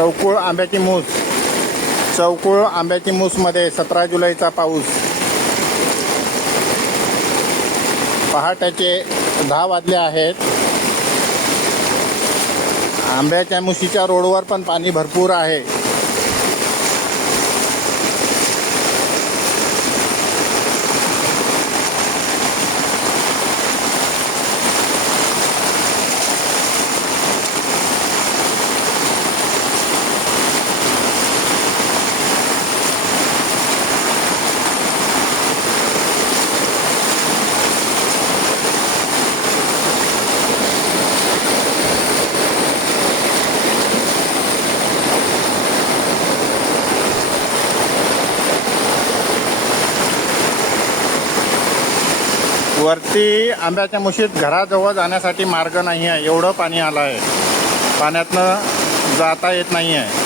चौकुळ आंब्याची मूस. चौकुळ आंब्याची मूसमध्ये 17 जुलैचा पाऊस. पहाटेचे 10 वाजले आहेत. आंब्याच्या मुशीच्या रोडवर पण पाणी भरपूर आहे. वरती आंब्याच्या मुशीत घराजवळ जाण्यासाठी मार्ग नाही आहे, एवढं पाणी आलं आहे. पाण्यातनं जाता येत नाही आहे.